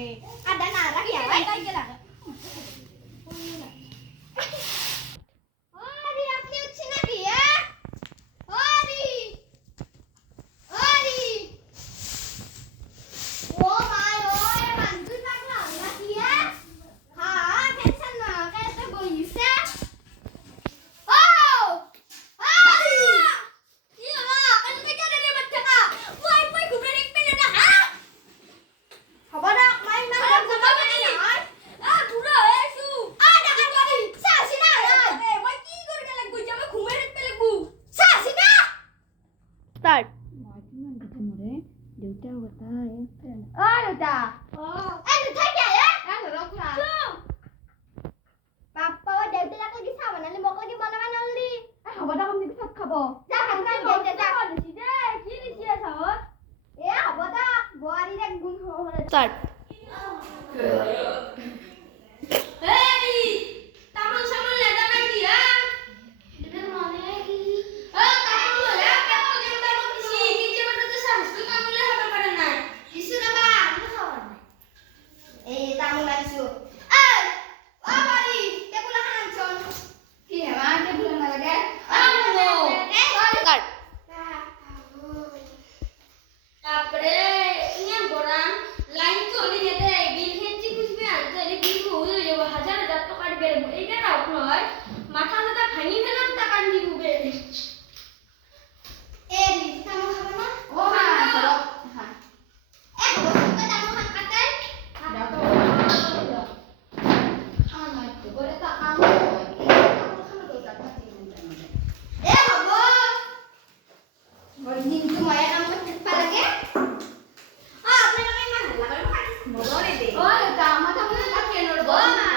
Ada narak ya, weh. Ori, আপনি হচ্ছে নাকি Ori! Ori! ও মাই ওই বান্ধু পাগলা নাকি হ্যাঁ টেনশন না কেটে বইছে ও Ori! কি হলো কেন থেকে রে বাচ্চাটা ওই ওই ঘুরে দেখবে না হ্যাঁ খবর না মাই না খবর না আ দূরা এসু আ ডাকা করি সাসি না এ ওই কি করে গেলে গুজে আমি ঘুমে দেখতে লাগবো সাসি না Start. ও দেউতা এ থাই কে রকলা পাপা ও দেউতা লাগি চাহ বনালি মোক লাগি বনাবা নলি হ'ব দা আমি পিছত খাব। যা খান দেউতা যা দিছি দে কি দিছি চাহত এ হ'ব দা বোৱাৰী ৰে গুণ হ'লে Start. এই তামল সামল লেদা নাকি এটা মানে কি তামল হে পেট তো কেমন দিছি কি যে মতে শাস্তি কামলে হবে পারে না কিছু না বা আমি খাওয়া না এই তামল আইছো এই ও বাড়ি টেবুল খান কি হে মা টেবুল না লাগে Start. তারপরে ইয়া গোরাম লাইন তো নি যেতে বিল খেতে খুঁজবে আর তাহলে বিল হয়ে যাবে হাজার হাজার টাকা বেরবো এইটা রাখ নয় মাথা মাথা ভাঙি ফেলাম টাকা দিবে এ রিস্তা মো খাবে না ও হ্যাঁ চলো হ্যাঁ এ বসে দাম খান কাটে দেখো আমার তো বলে তা আমার এ বাবা বড় দিন তো মায়া নাম করতে পারে আপনি নামে মা হাল্লা করে মগরে দে ও তা মাথা মনে থাকে নড় গো মা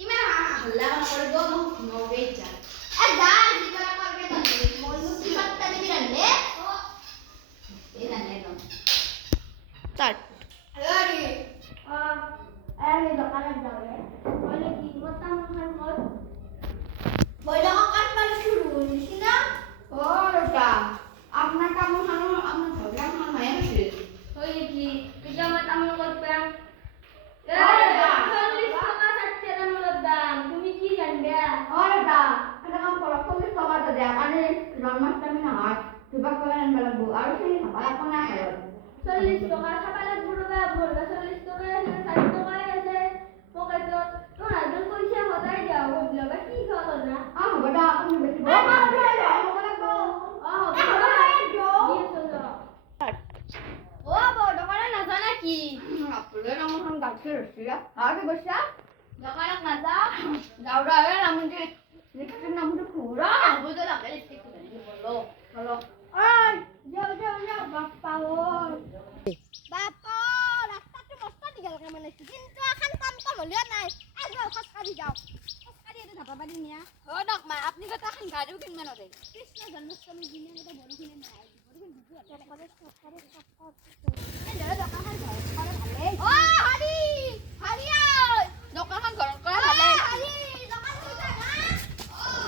ইমা হাল্লা করে গো মগে যা এ দা দিকরা করবে তো মোর মুক্তি পাত্তা দিবি রান্নে ও এ রান্নে তো Start. আরে আরে দোকানে যাও রে বলে কি মত আমার খান কর বইলা কাট পাল শুরু হইছি না ও টা আপনার কাম হানো আপনার ঝগড়া হানো মায়া হইছে ওই কি তুই আমার কাম করতাম তুমি কি জানবে ওরে দা এটা কাম করো পুলিশ সমাজে দেয়া মানে জন্মাষ্টমী না হয় তুবা করে আনবা লাগবো আর সেই খাবার কোনা খায় 40 টাকা সকালে ঘুরবে ভোরবে 40 টাকা এসে 60 টাকা এসে পকেট তো রাজন কইছে হদাই দাও বলবা কি খাওয়া না হবে দা তুমি বেশি বড় লাগবো Start. ও বড় দোকানে না জানা কি আপনাদের আমার গাছে রসিয়া আগে বসা দোকানে না যাও রে আমাকে লিখতে নাম তো পুরা বুঝে লাগে লিখতে বলো হলো এই যাও বাপ্পা ও বাপ্পা রাস্তা তো মস্ত দিগল মানে কিন্তু এখন কম হলিও নাই আজ খসকারি যাও খসকারি এতে ধাপা বাড়ি নিয়া ও ডক মা আপনি কত এখন গাড়িও কিনবে না রে কৃষ্ণ জন্মাষ্টমী দিনে মতো বড় কিনে নাই বড় কিনে দিও করে সরকারে সব এই লে দোকান ঘর করে ভালে ও হারি হারিয়া দোকানখন ঘৰত কৰা ভালে। হারি দোকান খুলে না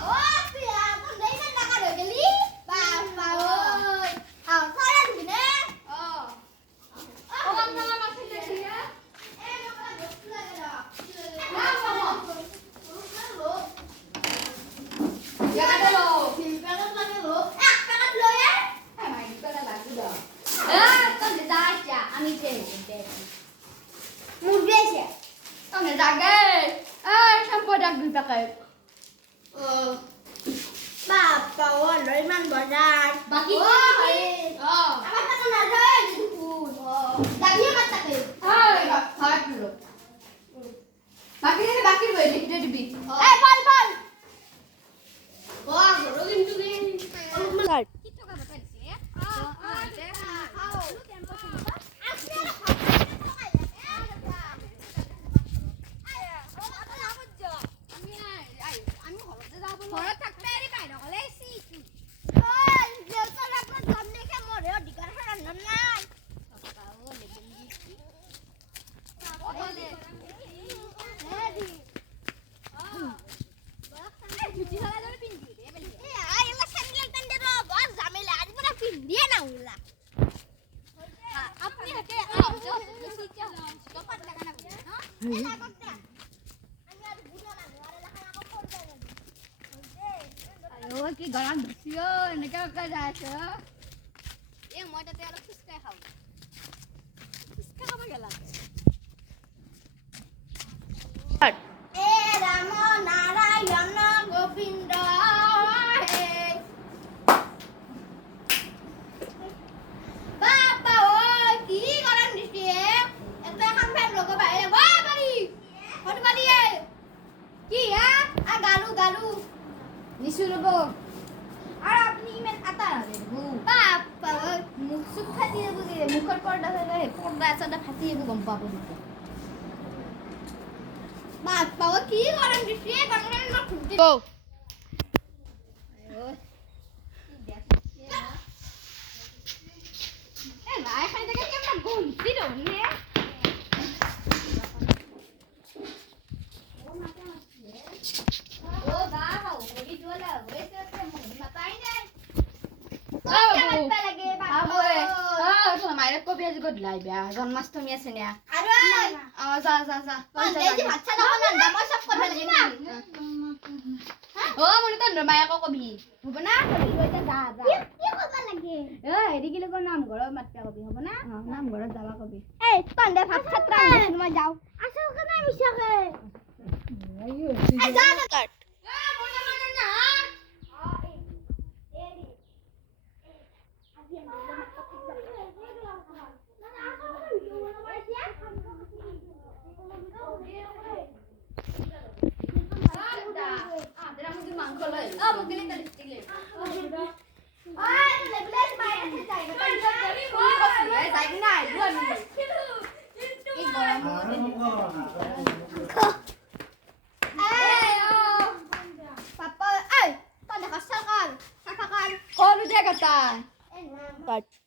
ও পিয়া কোন দেই না টাকা লই গেলি বাপ্পা ওই আও করে দিনে ও কাম না মাসে দেখিয়া এ লোকা বস্তু লাগে না Bapak, oh, dari mana bazar? Bagi oh, apa tak nak ada pun. Lagi apa tak ada? Start dulu. বাকি রয়ে দিতে দিবি। Eh, bal. Wah, baru gitu ni. Start. Kita kan makan sini ya. Lu tempo sini. ঘৰত থাকতে এৰি বাইরে হলে সিকি ওই দেউতা লাগত জম দেখে মরে অধিকার হারান নাই সকাও লেবেন দিছি ও দে রেডি আইও কি গৰম দিছি অ এনেকে যাই আছে মই তাতে অলপ ফুচকা খাওঁ ফুচকা খাব গেলা এ ৰাম নাৰায়ণ গোবিন্দ হে বাবা ঐ কি গৰম দিছে এতে এখন ফেন লগাব বাহিৰে বাবাৰি হটবা দিয়ে কি আ গালু নিছু ৰব আৰ আপনি ইমেন আতা ৰে বাবা ঐ মুখ সুখ ফাটি যাব গে মুখৰ পৰ্দা আছে ফাটি যাব গম পাব দিতে বাবা ঐ কি গৰম দিছে গৰম না খুঁটি ও এ নাই খাই থাকে কেমন গলতি রনি ও বাবা ওই দোলা ওইতে মাতাই নাই মায়ের কবি আজ গদলাই বেয়া জন্মাষ্টমী আছে না আরে যা এই যে বাচ্চা দাও না দাম সব করে ফেলছি ও মনে তো মায়াকো কবি হব না কি করবা লাগে হেৰি কি লগৰ নাম ঘৰৰ মাত্ৰা কবি হ'ব না নাম ঘৰত যাবা কবি এই তন্দে ভাত ছাত্রা মই যাও আসো কেন মিছাকে এই যা না কাট মনে মনে না মাংস লয় মুগিলি তালি দিলে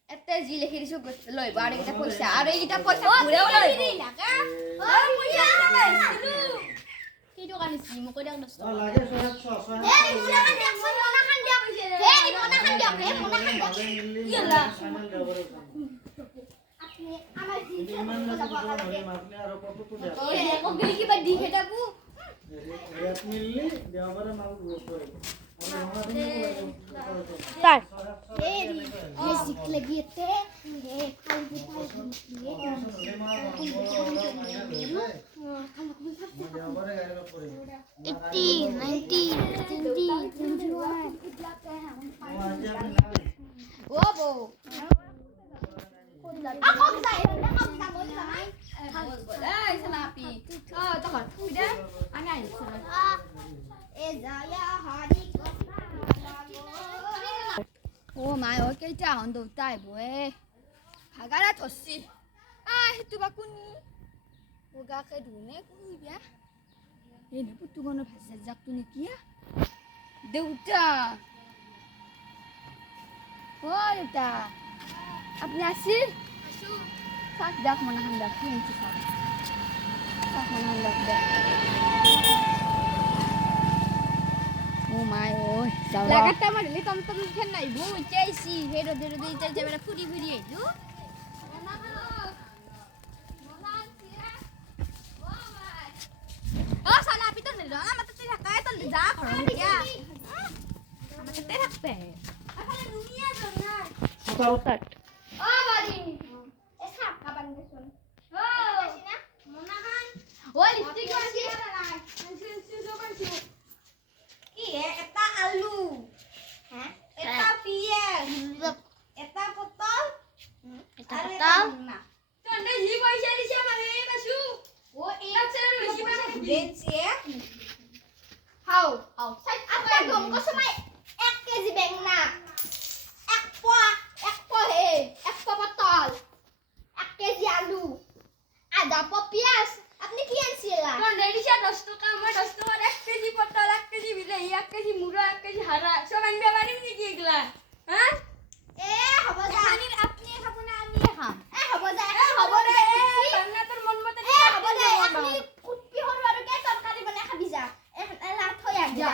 এতে যি লিখি দিছো লৈ আৰু এইকেইটা পইচা আৰু এইকেইটা পইচা ঘূৰাও লৈ কি দোকান আছে মোক কৈ দিয়ক দছ কিবা দি খেদাবো 오 마이 어깨자 언더 따이 뭐해 가가라 tossi itu bakuni 오가 কে দুনে কুইয়া এনে পুতুগনৰ ভাষা জাকটো নেকি দেউতা ও দেউতা আপনি আসিল সাক ডাক মনাহান ডাক কি আনছি সাক মনাহান ডাক ও মাই ও লাগাটা মারলি টমটম খেন নাই বউ চাইছি হে রদে রদে চাই যাবে ফুরি ফুরি আইলো ও সালা আপনি তো নিল আমার তো থাকায় তো যা ঘর দিয়া আমার তো থাকবে আরে দুনিয়া জনা উতার ও বাড়ি এ সাপ খাবার দেছুন ও আসিনা মনাহান ও লিপস্টিক আছে কি এটা আলু হ্যাঁ এটা পিয়াজ এটা পটল এটা পটল না তন্ডে জি পয়সা দিছে মানে বাসু ও এটা ছেড়ে বেশি পয়সা দিছে হাও সাইড আপনি গম কো সময় 1 কেজি বেঙনা 1 পোয়া হে 1 পোয়া পটল 1 কেজি আলু আধা পোয়া পিয়াজ আপনি কি আনছিলা তন্ডে দিছে 10 টাকা মই 10 টাকা 1 কেজি পটল 1 কেজি বিলাহি 1 কেজি মুড়া 1 কেজি হারা সব আনবে পারি নাকি এগুলা হ্যাঁ এ হব যা আপনি খাবো না আমি খাম এ হব যা হব রে বাংলা তোর মন মতে এ হব যা আপনি কুটপি হরবারকে তরকারি বানাই খাবি যা এ লা থয়া যা